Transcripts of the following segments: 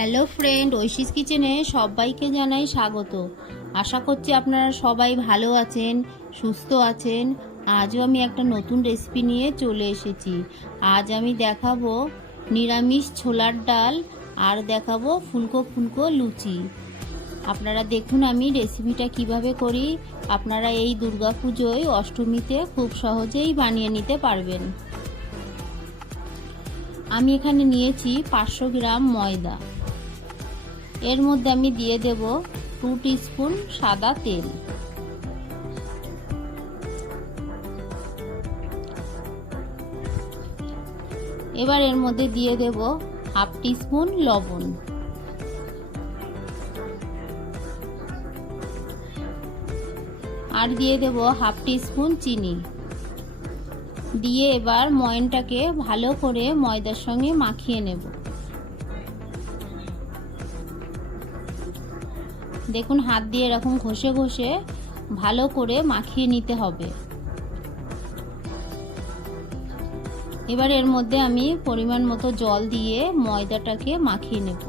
Hello friend, ঐশীস কিচেনে সবাইকে জানাই স্বাগত। আশা করছি আপনারা সবাই ভালো আছেন, সুস্থ আছেন। আজও আমি একটা নতুন রেসিপি নিয়ে চলে এসেছি। আজ আমি দেখাবো নিরামিষ ছোলার ডাল আর দেখাবো ফুলকো ফুলকো লুচি। আপনারা দেখুন আমি রেসিপিটা কিভাবে করি। আপনারা এই দুর্গাপুজোয় অষ্টমীতে খুব সহজেই বানিয়ে নিতে পারবেন। আমি এখানে নিয়েছি 500 গ্রাম ময়দা। এর মধ্যে আমি দিয়ে দেব 2 টিস্পুন সাদা তেল। এবার এর মধ্যে দিয়ে দেব হাফ টিস্পুন লবণ। আর দিয়ে দেব হাফ টিস্পুন চিনি। দিয়ে এবার ময়নটাকে ভালো করে ময়দার সঙ্গে মাখিয়ে নেব। দেখুন হাত দিয়ে এরকম ঘষে ঘষে ভালো করে মাখিয়ে নিতে হবে। এবার এর মধ্যে আমি পরিমাণ মতো জল দিয়ে ময়দাটাকে মাখিয়ে নেব।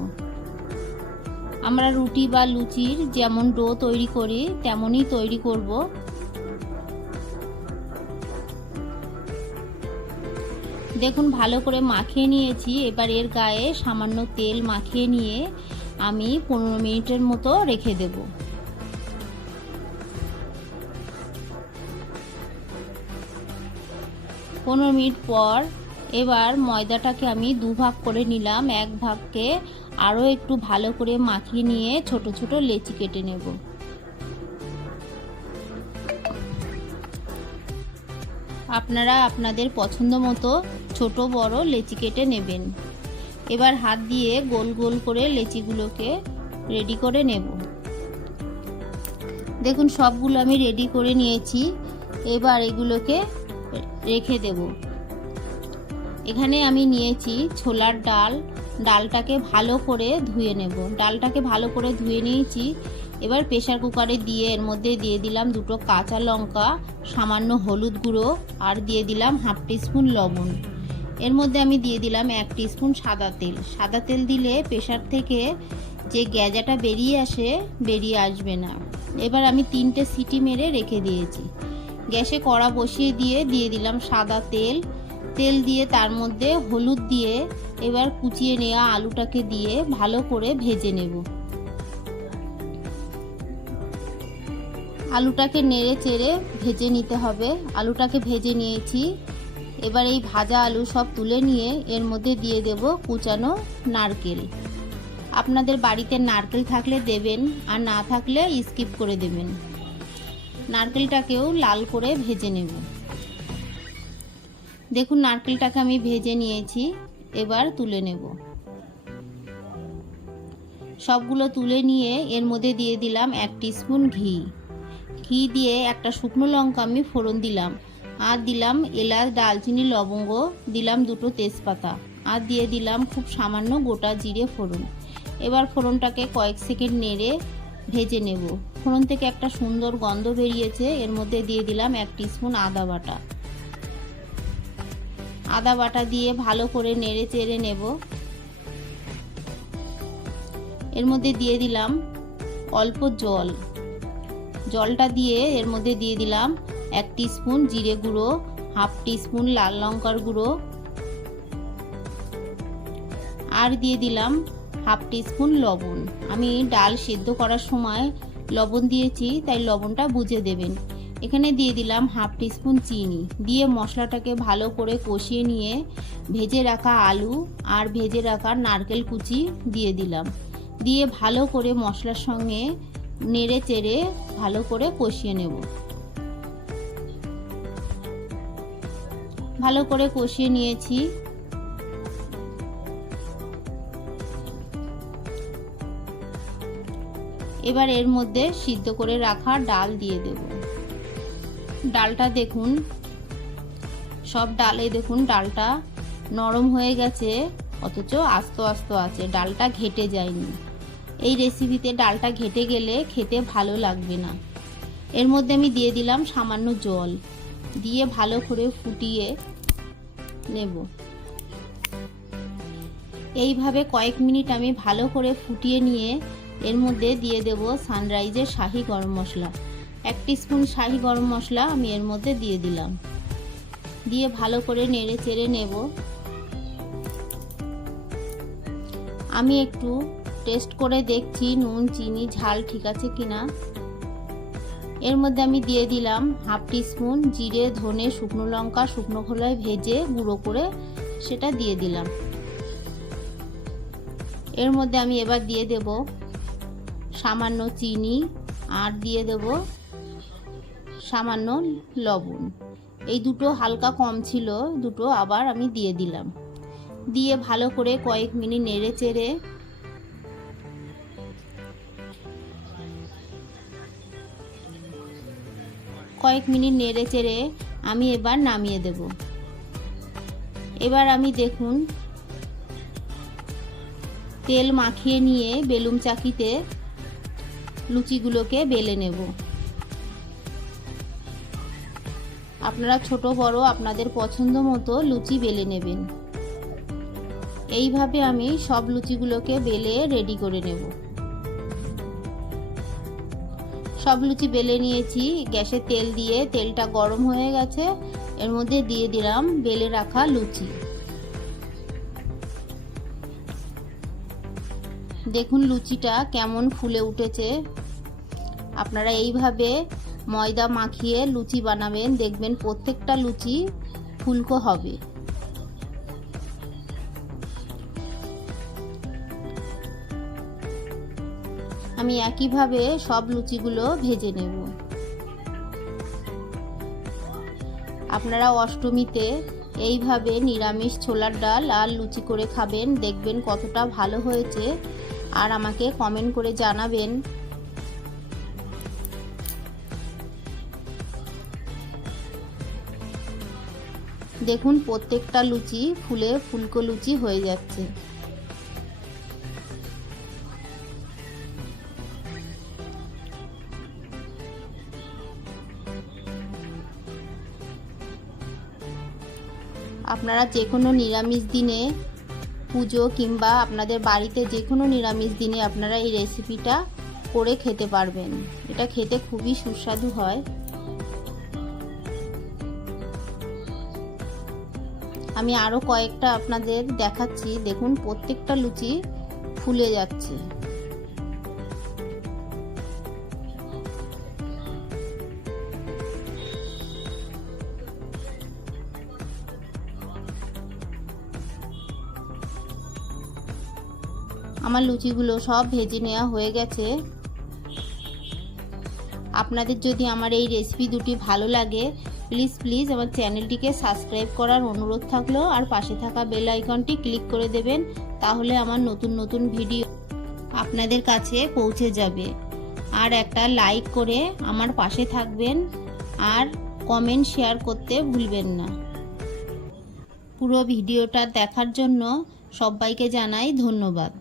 আমরা রুটি বা লুচির যেমন ডো তৈরি করি তেমনই তৈরি করব। দেখুন ভালো করে মাখিয়ে নিয়েছি। এবার এর গায়ে সামান্য তেল মাখিয়ে নিয়ে আমি 15 মিনিটের মতো রেখে দেব। পনেরো মিনিট পর এবার ময়দাটাকে আমি দুভাগ করে নিলাম। এক ভাগকে আরও একটু ভালো করে মাখিয়ে নিয়ে ছোট ছোট লেচি কেটে নেব। আপনারা আপনাদের পছন্দ মতো ছোট বড় লেচি কেটে নেবেন। এবার হাত দিয়ে গোল গোল করে লেচিগুলোকে রেডি করে নেব। দেখুন সবগুলো আমি রেডি করে নিয়েছি। এবার এগুলোকে রেখে দেব। এখানে আমি নিয়েছি ছোলার ডাল। ডালটাকে ভালো করে ধুয়ে নেব। ডালটাকে ভালো করে ধুয়ে নিয়েছি। এবার প্রেসার কুকারে দিয়ে এর মধ্যে দিয়ে দিলাম 2টো কাঁচা লঙ্কা, সামান্য হলুদ গুঁড়ো আর দিয়ে দিলাম হাফ টিস্পুন লবণ। এর মধ্যে আমি দিয়ে দিলাম 1 টিস্পুন সাদা তেল। সাদা তেল দিলে প্রেসার থেকে যে গ্যাজাটা বেরিয়ে আসবে না। এবার আমি 3টে সিটি মেরে রেখে দিয়েছি। গ্যাসে কড়া বসিয়ে দিয়ে দিলাম সাদা তেল। তেল দিয়ে তার মধ্যে হলুদ দিয়ে এবার কুচিয়ে নেওয়া আলুটাকে দিয়ে ভালো করে ভেজে নেব। আলুটাকে নেড়ে চেড়ে ভেজে নিতে হবে। আলুটাকে ভেজে নিয়েছি। এবার এই ভাজা আলু সব তুলে নিয়ে এর মধ্যে দিয়ে দেব কুচানো নারকেল। আপনাদের বাড়িতে নারকেল থাকলে দেবেন, আর না থাকলে স্কিপ করে দেবেন। নারকেলটাকেও লাল করে ভেজে নেব। দেখুন নারকেলটাকে আমি ভেজে নিয়েছি। এবার তুলে নেব। সবগুলো তুলে নিয়ে এর মধ্যে দিয়ে দিলাম 1 টিস্পুন ঘি। ঘি দিয়ে একটা শুকনো লঙ্কা আমি ফোড়ন দিলাম। আর দিলাম এলাচ, দালচিনি, লবঙ্গ, দিলাম 2টো তেজপাতা আর দিয়ে দিলাম খুব সামান্য গোটা জিরে ফোড়ন। এবার ফোড়নটাকে কয়েক সেকেন্ড নেড়ে ভেজে নেব। ফোড়ন থেকে একটা সুন্দর গন্ধ বেরিয়েছে। এর মধ্যে দিয়ে দিলাম 1 টিস্পুন আদা বাটা। আদা বাটা দিয়ে ভালো করে নেড়ে চেড়ে নেব। এর মধ্যে দিয়ে দিলাম অল্প জল। জলটা দিয়ে এর মধ্যে দিয়ে দিলাম 1 টিস্পুন জিরে গুঁড়ো, হাফ টিস্পুন লাল লঙ্কার গুঁড়ো আর দিয়ে দিলাম হাফ টিস্পুন লবণ। আমি ডাল সেদ্ধ করার সময় লবণ দিয়েছি, তাই লবণটা বুঝে দেবেন। এখানে দিয়ে দিলাম হাফ টিস্পুন চিনি। দিয়ে মশলাটাকে ভালো করে কষিয়ে নিয়ে ভেজে রাখা আলু আর ভেজে রাখা নারকেল কুচি দিয়ে দিলাম। দিয়ে ভালো করে মশলার সঙ্গে নেড়ে চেড়ে ভালো করে কষিয়ে নেব। ভালো করে কষিয়ে নিয়েছি। এবার এর মধ্যে সিদ্ধ করে রাখা ডাল দিয়ে দেব। ডালটা দেখুন, সব ডালে দেখুন ডালটা নরম হয়ে গেছে, অথচ আস্ত আস্ত আছে। ডালটা ঘেটে যায়নি। এই রেসিপিতে ডালটা ঘেটে গেলে খেতে ভালো লাগবে না। এর মধ্যে আমি দিয়ে দিলাম সামান্য জল। দিয়ে ভালো করে ফুটিয়ে নেব। এইভাবে কয়েক মিনিট আমি ভালো করে ফুটিয়ে নিয়ে এর মধ্যে দিয়ে দেব সানরাইজের শাহি গরম মশলা। 1 টিস্পুন শাহি গরম মশলা আমি এর মধ্যে দিয়ে দিলাম। দিয়ে ভালো করে নেড়ে চেড়ে নেব। আমি একটু টেস্ট করে দেখছি নুন চিনি ঝাল ঠিক আছে কিনা। এর মধ্যে আমি দিয়ে দিলাম 1/2 টিস্পুন জিরে ধনে শুকনো লঙ্কা শুকনো খোলায় ভেজে গুঁড়ো করে সেটা দিয়ে দিলাম। এর মধ্যে আমি এবার দিয়ে দেব সামান্য চিনি আর দিয়ে দেব সামান্য লবণ। এই দুটো হালকা কম ছিল, দুটো আবার আমি দিয়ে দিলাম। দিয়ে ভালো করে কয়েক মিনিট নেড়ে চেড়ে আমি এবার নামিয়ে দেব। এবার আমি দেখুন তেল মাখিয়ে নিয়ে বেলুন চাকিতে লুচিগুলোকে বেলে নেব। আপনারা ছোট বড় আপনাদের পছন্দ মতো লুচি বেলে নেবেন। এইভাবে আমি সব লুচিগুলোকে বেলে রেডি করে নেব। সব লুচি বেলে নিয়েছি। গ্যাসে তেল দিয়ে তেলটা গরম হয়ে গেছে, এর মধ্যে দিয়ে দিলাম বেলে রাখা লুচি। দেখুন লুচিটা কেমন ফুলে উঠেছে। আপনারা এইভাবে ময়দা মাখিয়ে লুচি বানাবেন, দেখবেন প্রত্যেকটা লুচি ফুলকো হবে। আমি একইভাবে সব লুচিগুলো ভেজে নেব। আপনারা অষ্টমীতে এইভাবে নিরামিষ ছোলার ডাল আর লুচি করে খাবেন, দেখবেন কতটা ভালো হয়েছে আর আমাকে কমেন্ট করে জানাবেন। দেখুন প্রত্যেকটা লুচি ফুলে ফুলকো লুচি হয়ে যাচ্ছে। আপনারা যে কোনো নিরামিষ দিনে পুজো কিংবা আপনাদের বাড়িতে যে কোনো নিরামিষ দিনে আপনারা এই রেসিপিটা করে খেতে পারবেন। এটা খেতে খুবই সুস্বাদু হয়। আমি আরও কয়েকটা আপনাদের দেখাচ্ছি। দেখুন প্রত্যেকটা লুচি ফুলে যাচ্ছে। আমার লুচিগুলো সব ভেজে নেওয়া হয়ে গেছে। আপনাদের যদি আমার এই রেসিপি দুটি ভালো লাগে প্লিজ আমার চ্যানেলটিকে সাবস্ক্রাইব করার অনুরোধ থাকলো, আর পাশে থাকা বেল আইকনটি ক্লিক করে দেবেন, তাহলে আমার নতুন ভিডিও আপনাদের কাছে পৌঁছে যাবে। আর একটা লাইক করে আমার পাশে থাকবেন আর কমেন্ট শেয়ার করতে ভুলবেন না। পুরো ভিডিওটা দেখার জন্য সবাইকে জানাই ধন্যবাদ।